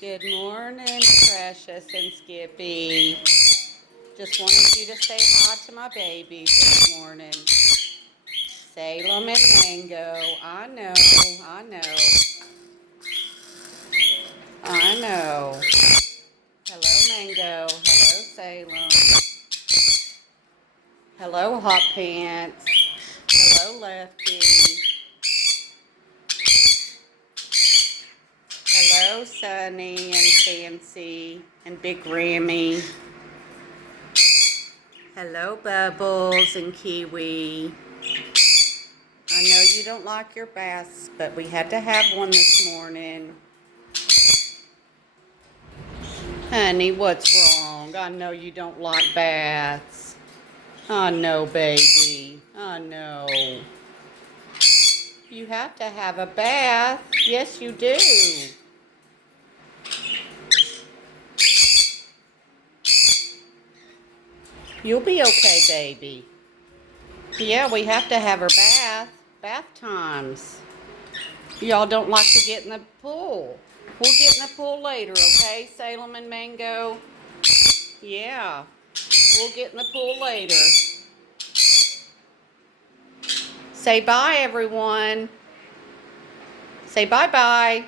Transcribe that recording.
Good morning, Precious and Skippy. Just wanted you to say hi to my babies this morning. Salem and Mango. I know. Hello, Mango. Hello, Salem. Hello, Hot Pants. Hello, Lefty. Hello, Sunny and Fancy and Big Grammy. Hello, Bubbles and Kiwi. I know you don't like your baths, but we had to have one this morning. Honey, what's wrong? I know you don't like baths. I know, baby. I know. You have to have a bath. Yes, you do. You'll be okay, baby. Yeah, we have to have her bath times. Y'all don't like to get in the pool. We'll get in the pool later, okay, Salem and Mango? Yeah, we'll get in the pool later. Say bye, everyone. Say bye-bye.